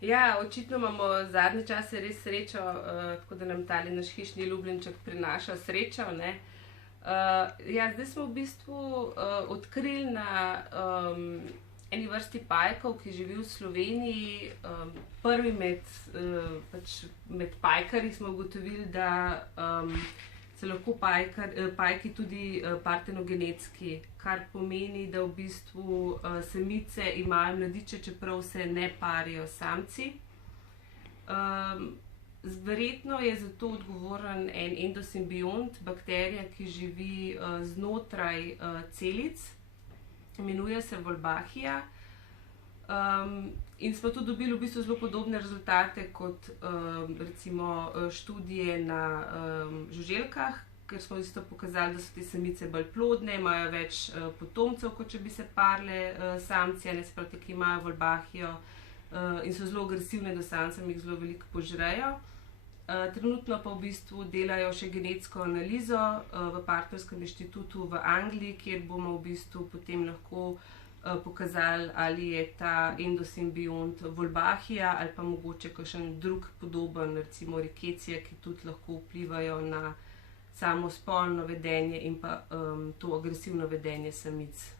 Ja, očitno imamo zadnje čase res srečo, tako da nam tali naš hišni ljubljenček prinaša srečo, ne. Ja, zdaj smo v bistvu odkrili na eni vrsti pajkov, ki živi v Sloveniji. Prvi med pajkarji smo ugotovili, da se lahko pajki tudi partenogenetski, kar pomeni, da v bistvu samice imajo mladiče, čeprav se ne parijo s samci. Verjetno je za to odgovoren en endosimbiont, bakterija, ki živi znotraj celic, imenuje se Wolbachia. In smo tudi dobili v bistvu zelo podobne rezultate kot recimo študije na žuželkah, ker smo isto pokazali, da so te samice bolj plodne, imajo več potomcev, kot če bi se parile samci, se pravi, te, ki imajo Wolbachio, in so zelo agresivne do samcev, jih zelo veliko požrejo. Trenutno pa v bistvu delajo še genetsko analizo v Partnerskem inštitutu v Angliji, kjer bomo v bistvu potem lahko pokazali, ali je ta endosimbiont Wolbachia ali pa mogoče kakšen drug podoben, recimo rikecije, ki tudi lahko vplivajo na samo spolno vedenje in pa to agresivno vedenje samic.